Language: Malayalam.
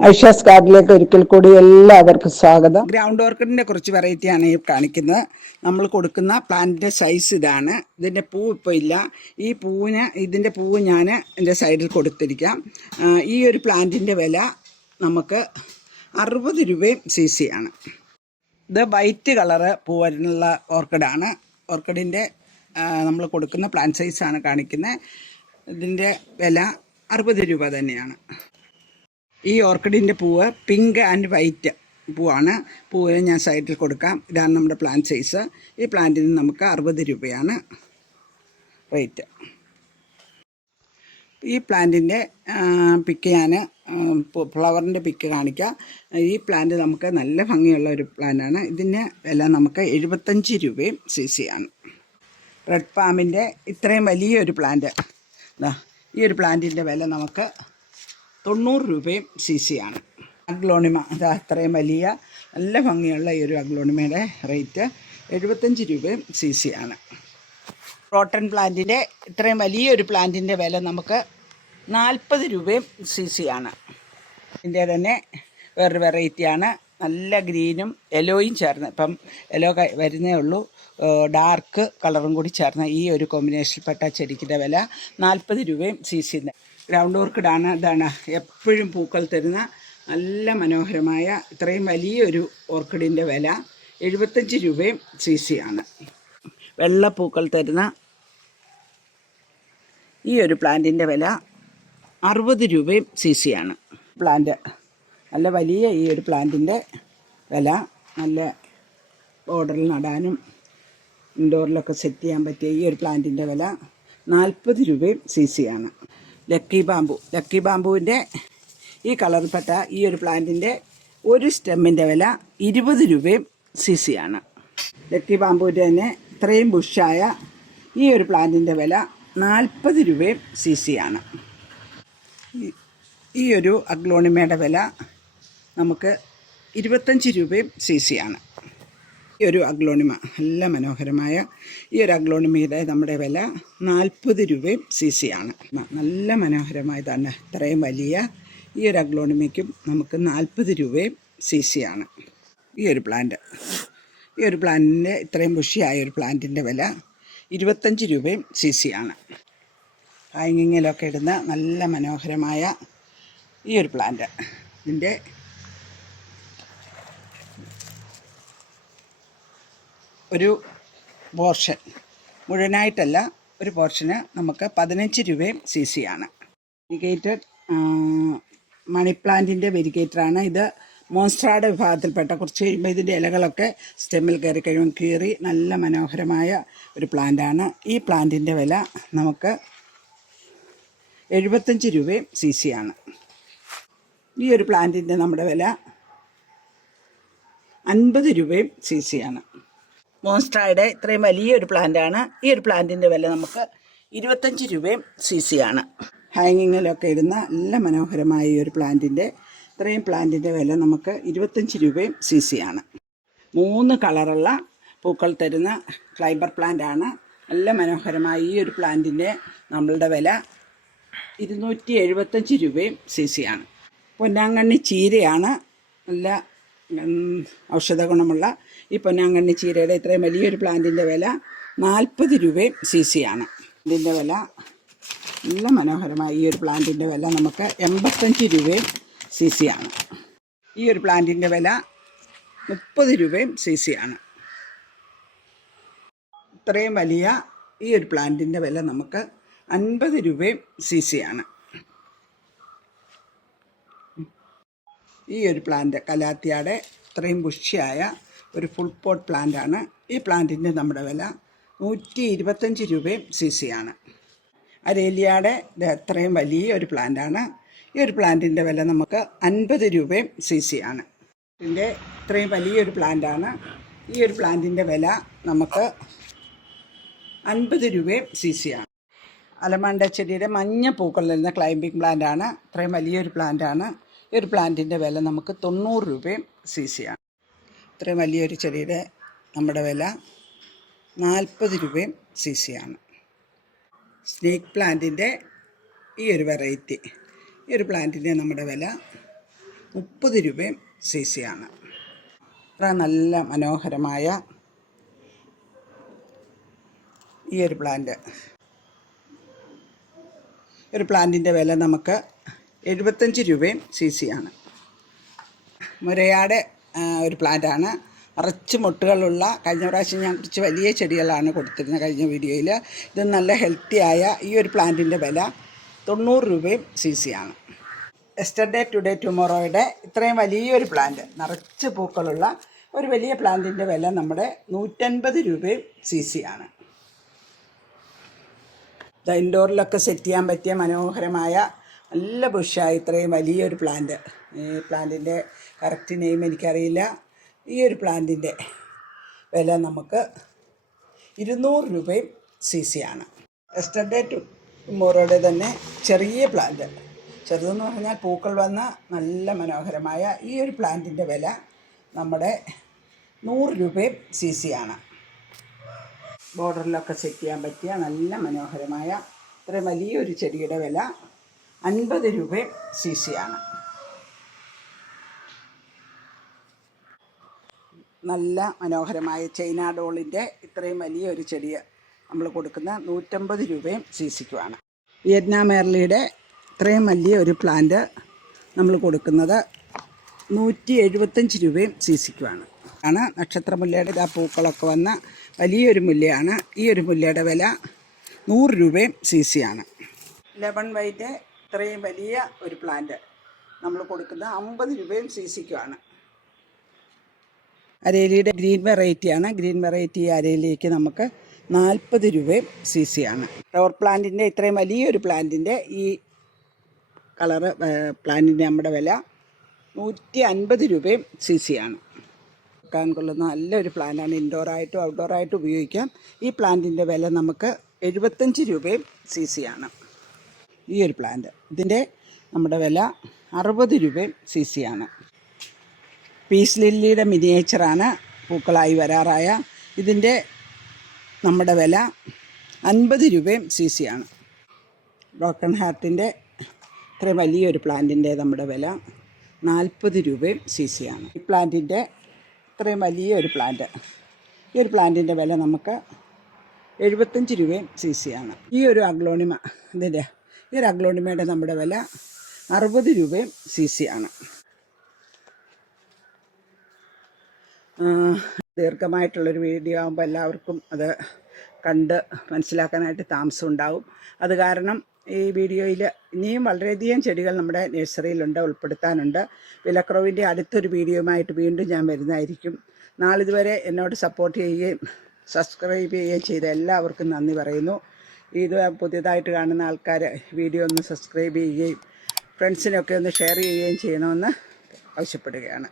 ഐഷാസ് ഗാർഡനിലേക്ക് ഒരിക്കൽ കൂടി എല്ലാവർക്കും സ്വാഗതം. ഗ്രൗണ്ട് ഓർക്കിഡിൻ്റെ കുറച്ച് വെറൈറ്റിയാണ് ഈ കാണിക്കുന്നത്. നമ്മൾ കൊടുക്കുന്ന പ്ലാന്റിൻ്റെ സൈസ് ഇതാണ്. ഇതിൻ്റെ പൂ ഇപ്പോൾ ഇല്ല. ഈ പൂവിന് ഇതിൻ്റെ പൂവ് ഞാൻ എൻ്റെ സൈഡിൽ കൊടുത്തിരിക്കാം. ഈ ഒരു പ്ലാന്റിൻ്റെ വില നമുക്ക് 60 രൂപയും CC ആണ്. ഇത് വൈറ്റ് കളറ് പൂവിനുള്ള ഓർക്കിഡാണ്. ഓർക്കിഡിൻ്റെ നമ്മൾ കൊടുക്കുന്ന പ്ലാന്റ് സൈസാണ് കാണിക്കുന്നത്. ഇതിൻ്റെ വില 60 രൂപ തന്നെയാണ്. ഈ ഓർക്കിഡിൻ്റെ പൂവ് പിങ്ക് ആൻഡ് വൈറ്റ് പൂവാണ്. പൂവിന് ഞാൻ സൈഡിൽ കൊടുക്കാം. ഇതാണ് നമ്മുടെ പ്ലാന്റ് സൈസ്. ഈ പ്ലാന്റിന് നമുക്ക് 60 രൂപയാണ് റേറ്റ്. ഈ പ്ലാന്റിൻ്റെ പിക്ക് ഞാൻ ഫ്ലവറിൻ്റെ പിക്ക് കാണിക്കാം. ഈ പ്ലാന്റ് നമുക്ക് നല്ല ഭംഗിയുള്ള ഒരു പ്ലാന്റാണ്. ഇതിന് വില നമുക്ക് 75 രൂപയും CC ആണ്. റെഡ് പാമിൻ്റെ ഇത്രയും വലിയൊരു പ്ലാന്റ്, ഈ ഒരു പ്ലാന്റിൻ്റെ വില നമുക്ക് 90 രൂപയും CC ആണ്. അഗ്ലോണിമ അത്രയും വലിയ നല്ല ഭംഗിയുള്ള ഈ ഒരു അഗ്ലോണിമയുടെ റേറ്റ് 75 രൂപയും CC ആണ്. ക്രോട്ടൺ പ്ലാന്റിൻ്റെ ഇത്രയും വലിയൊരു പ്ലാന്റിൻ്റെ വില നമുക്ക് 40 രൂപയും CC ആണ്. ഇതിൻ്റെ തന്നെ വേറൊരു വെറൈറ്റിയാണ്. നല്ല ഗ്രീനും യെല്ലോയും ചേർന്ന്, ഇപ്പം യെല്ലോ വരുന്നേ ഉള്ളൂ, ഡാർക്ക് കളറും കൂടി ചേർന്ന ഈ ഒരു കോമ്പിനേഷനിൽപ്പെട്ട ചെടിക്കിൻ്റെ വില 40 രൂപയും CC. ഗ്രൗണ്ട് ഓർക്കിഡാണ്. ഇതാണ് എപ്പോഴും പൂക്കൾ തരുന്ന നല്ല മനോഹരമായ ഇത്രയും വലിയൊരു ഓർക്കിഡിൻ്റെ വില 75 രൂപയും CC ആണ്. വെള്ളപ്പൂക്കൾ തരുന്ന ഈ ഒരു പ്ലാന്റിൻ്റെ വില 60 രൂപയും CC ആണ്. പ്ലാന്റ് നല്ല വലിയ ഈ ഒരു പ്ലാന്റിൻ്റെ വില നല്ല ബോർഡറിൽ നടാനും ഇൻഡോറിലൊക്കെ സെറ്റ് ചെയ്യാൻ പറ്റിയ ഈ ഒരു പ്ലാന്റിൻ്റെ വില 40 രൂപയും CC ആണ്. ലക്കി ബാമ്പുവിൻ്റെ ഈ കളറിൽപ്പെട്ട ഈ ഒരു പ്ലാന്റിൻ്റെ ഒരു സ്റ്റെമ്മിൻ്റെ വില 20 രൂപയും CC ആണ്. ലക്കി ബാമ്പുവിൻ്റെ തന്നെ ഇത്രയും ബുഷായ ഈ ഒരു പ്ലാന്റിൻ്റെ വില 40 രൂപയും CC ആണ്. ഈ ഒരു അഗ്ലോണിമയുടെ വില നമുക്ക് 25 രൂപയും CC ആണ്. ഈ ഒരു അഗ്ലോണിമ നല്ല മനോഹരമായ ഈ ഒരു അഗ്ലോണിമയുടെ നമ്മുടെ വില 40 രൂപയും CC ആണ്. നല്ല മനോഹരമായതാണ്. ഇത്രയും വലിയ ഈ ഒരു അഗ്ലോണിമയ്ക്കും നമുക്ക് 40 രൂപയും CC ആണ്. ഈ ഒരു പ്ലാന്റിൻ്റെ ഇത്രയും ബുഷിയായ ഒരു പ്ലാന്റിൻ്റെ വില 25 രൂപയും CC ആണ്. ഹാങ്ങിങ്ങിലൊക്കെ ഇടുന്ന നല്ല മനോഹരമായ ഈ ഒരു പ്ലാന്റ്, ഇതിൻ്റെ ഒരു പോർഷൻ മുഴുവനായിട്ടല്ല, ഒരു പോർഷന് നമുക്ക് 15 രൂപയും CC ആണ്. വെരിഗേറ്റഡ് മണി പ്ലാന്റിൻ്റെ വെരിഗേറ്ററാണ് ഇത്. മോൺസ്ട്രായുടെ വിഭാഗത്തിൽപ്പെട്ട. കുറച്ച് കഴിയുമ്പോൾ ഇതിൻ്റെ ഇലകളൊക്കെ സ്റ്റെമ്മിൽ കയറി കഴിയുമ്പോൾ കീറി നല്ല മനോഹരമായ ഒരു പ്ലാന്റാണ്. ഈ പ്ലാന്റിൻ്റെ വില നമുക്ക് 75 രൂപയും CC ആണ്. ഈ ഒരു പ്ലാന്റിൻ്റെ നമ്മുടെ വില 50 രൂപയും CC ആണ്. മോൺസ്ട്രായുടെ ഇത്രയും വലിയൊരു പ്ലാന്റാണ്. ഈ ഒരു പ്ലാന്റിൻ്റെ വില നമുക്ക് 25 രൂപയും CC ആണ്. ഹാങ്ങിങ്ങിലൊക്കെ ഇടുന്ന നല്ല മനോഹരമായ ഈ ഒരു പ്ലാന്റിൻ്റെ ഇത്രയും പ്ലാന്റിൻ്റെ വില നമുക്ക് 25 രൂപയും CC ആണ്. 3 കളറുള്ള പൂക്കൾ തരുന്ന ക്ലൈംബർ പ്ലാന്റാണ്. നല്ല മനോഹരമായ ഈ ഒരു പ്ലാന്റിൻ്റെ നമ്മളുടെ വില 275 രൂപയും CC ആണ്. പൊന്നാങ്കണ്ണി ചീരയാണ്. നല്ല ഔഷധ ഗുണമുള്ള ഈ പൊന്നാങ്കണ്ണി ചീരയുടെ ഇത്രയും വലിയൊരു പ്ലാന്റിൻ്റെ വില 40 രൂപയും CC ആണ്. ഇതിൻ്റെ വില നല്ല മനോഹരമായ ഈ ഒരു പ്ലാന്റിൻ്റെ വില നമുക്ക് 85 രൂപയും CC ആണ്. ഈ ഒരു പ്ലാന്റിൻ്റെ വില 30 രൂപയും CC ആണ്. ഇത്രയും വലിയ ഈ ഒരു പ്ലാന്റിൻ്റെ വില നമുക്ക് 50 രൂപയും CC ആണ്. ഈ ഒരു പ്ലാന്റ് കലാത്തിയുടെ ഇത്രയും ബുഷിയായ ഒരു ഫുൾ പോട്ട് പ്ലാന്റാണ്. ഈ പ്ലാന്റിൻ്റെ നമ്മുടെ വില 125 രൂപയും CC ആണ്. അരേലിയയുടെ ഇത്രയും വലിയ ഒരു പ്ലാന്റാണ്. ഈ ഒരു പ്ലാന്റിൻ്റെ വില നമുക്ക് 50 രൂപയും CC ആണ്. ഇതിൻ്റെ ഇത്രയും വലിയൊരു പ്ലാന്റാണ്. ഈ ഒരു പ്ലാന്റിൻ്റെ വില നമുക്ക് 50 രൂപയും CC ആണ്. അലമാണ്ട ചെടിയുടെ മഞ്ഞ പൂക്കൾ വരുന്ന ക്ലൈംബിംഗ് പ്ലാന്റാണ്. ഇത്രയും വലിയൊരു പ്ലാന്റാണ്. ഈ ഒരു പ്ലാന്റിൻ്റെ വില നമുക്ക് 90 രൂപയും CC ആണ്. ഇത്രയും വലിയൊരു ചെടിയുടെ നമ്മുടെ വില 40 രൂപയും CC ആണ്. സ്നേക്ക് പ്ലാന്റിൻ്റെ ഈ ഒരു വെറൈറ്റി, ഈ ഒരു പ്ലാന്റിൻ്റെ നമ്മുടെ വില 30 രൂപയും CC ആണ്. അത്ര നല്ല മനോഹരമായ ഈ ഒരു പ്ലാന്റിൻ്റെ വില നമുക്ക് 75 രൂപയും CC ആണ്. മുരയാട് ഒരു പ്ലാന്റാണ്. നിറച്ച് മുട്ടുകളുള്ള, കഴിഞ്ഞ പ്രാവശ്യം ഞാൻ കുറച്ച് വലിയ ചെടികളാണ് കൊടുത്തിരുന്നത് കഴിഞ്ഞ വീഡിയോയിൽ. ഇത് നല്ല ഹെൽത്തിയായ ഈ ഒരു പ്ലാന്റിൻ്റെ വില 90 രൂപയും CC ആണ്. യെസ്റ്റർഡേ ടുഡേ ടുമോറോയുടെ ഇത്രയും വലിയൊരു പ്ലാന്റ്, നിറച്ച് പൂക്കളുള്ള ഒരു വലിയ പ്ലാന്റിൻ്റെ വില നമ്മുടെ 150 രൂപയും CC ആണ്. ഇൻഡോറിലൊക്കെ സെറ്റ് ചെയ്യാൻ പറ്റിയ മനോഹരമായ നല്ല ബുഷായ ഇത്രയും വലിയൊരു പ്ലാന്റ്. ഈ പ്ലാന്റിൻ്റെ കറക്റ്റ് നെയിം എനിക്കറിയില്ല. ഈ ഒരു പ്ലാന്റിൻ്റെ വില നമുക്ക് 200 രൂപയും CC ആണ്. യെസ്റ്റർഡേ ടുമോറോയുടെ തന്നെ ചെറിയ പ്ലാന്റ്, ചെറുതെന്ന് പറഞ്ഞാൽ പൂക്കൾ വന്ന നല്ല മനോഹരമായ ഈ ഒരു പ്ലാന്റിൻ്റെ വില നമ്മുടെ 100 രൂപയും CC ആണ്. ബോർഡറിലൊക്കെ സെറ്റ് ചെയ്യാൻ പറ്റിയ നല്ല മനോഹരമായ ഇത്രയും വലിയൊരു ചെടിയുടെ വില 50 രൂപയും CC ആണ്. നല്ല മനോഹരമായ ചൈന ഡോളിൻ്റെ ഇത്രയും വലിയൊരു ചെടി നമ്മൾ കൊടുക്കുന്ന 150 രൂപയും CCക്കുമാണ്. വിയറ്റ്നാം എയർലിയുടെ ഇത്രയും വലിയ ഒരു പ്ലാന്റ് നമ്മൾ കൊടുക്കുന്നത് 175 രൂപയും CCക്കുമാണ്. നക്ഷത്രമുല്ലയുടെ ആ പൂക്കളൊക്കെ വന്ന വലിയൊരു മുല്ലയാണ്. ഈ ഒരു മുല്ലയുടെ വില 100 രൂപയും CC ആണ്. ലെമൺ വൈറ്റ് ഇത്രയും വലിയ ഒരു പ്ലാന്റ് നമ്മൾ കൊടുക്കുന്നത് 50 രൂപയും CCക്കുമാണ്. അരേലിയുടെ ഗ്രീൻ വെറൈറ്റിയാണ്. ഗ്രീൻ വെറൈറ്റി അരയിലേക്ക് നമുക്ക് 40 രൂപയും CC ആണ്. റബ്ബർ പ്ലാന്റിൻ്റെ ഇത്രയും വലിയൊരു പ്ലാന്റിൻ്റെ ഈ കളറ് പ്ലാന്റിൻ്റെ നമ്മുടെ വില 150 രൂപയും CC ആണ്. വെക്കാൻ കൊള്ളുന്ന നല്ലൊരു പ്ലാന്റാണ്. ഇൻഡോറായിട്ടും ഔട്ട്ഡോറായിട്ടും ഉപയോഗിക്കാം. ഈ പ്ലാന്റിൻ്റെ വില നമുക്ക് 75 രൂപയും CC ആണ്. ഈ ഒരു പ്ലാന്റ് ഇതിൻ്റെ നമ്മുടെ വില 60 രൂപയും CC ആണ്. പീസ് ലില്ലിയുടെ മിനിയേച്ചറാണ്, പൂക്കളായി വരാറായ. ഇതിൻ്റെ നമ്മുടെ വില 50 രൂപയും CC ആണ്. ബ്രോക്കൺ ഹാർട്ടിൻ്റെ ഇത്രയും വലിയൊരു പ്ലാന്റിൻ്റെ നമ്മുടെ വില 40 രൂപയും CC ആണ്. ഈ പ്ലാന്റിൻ്റെ ഇത്രയും വലിയൊരു പ്ലാന്റ്, ഈ ഒരു പ്ലാന്റിൻ്റെ വില നമുക്ക് 75 രൂപയും CC ആണ്. ഈ ഒരു അഗ്ലോണിമ ഈ ഒരു അഗ്ലോണിമയുടെ നമ്മുടെ വില 60 രൂപയും CC ആണ്. ദീർഘമായിട്ടുള്ളൊരു വീഡിയോ ആകുമ്പോൾ എല്ലാവർക്കും അത് കണ്ട് മനസ്സിലാക്കാനായിട്ട് താമസം ഉണ്ടാവും. അത് കാരണം ഈ വീഡിയോയിൽ ഇനിയും വളരെയധികം ചെടികൾ നമ്മുടെ നഴ്സറിയിലുണ്ട്, ഉൾപ്പെടുത്താനുണ്ട്. വിലക്കുറവിൻ്റെ അടുത്തൊരു വീഡിയോയുമായിട്ട് വീണ്ടും ഞാൻ വരുന്നതായിരിക്കും. നാളിതുവരെ എന്നോട് സപ്പോർട്ട് ചെയ്യുകയും സബ്സ്ക്രൈബ് ചെയ്യുകയും ചെയ്ത എല്ലാവർക്കും നന്ദി പറയുന്നു. ഇത് പുതിയതായിട്ട് കാണുന്ന ആൾക്കാർ വീഡിയോ ഒന്ന് സബ്സ്ക്രൈബ് ചെയ്യുകയും ഫ്രണ്ട്സിനൊക്കെ ഒന്ന് ഷെയർ ചെയ്യുകയും ചെയ്യണമെന്ന് ആവശ്യപ്പെടുകയാണ്.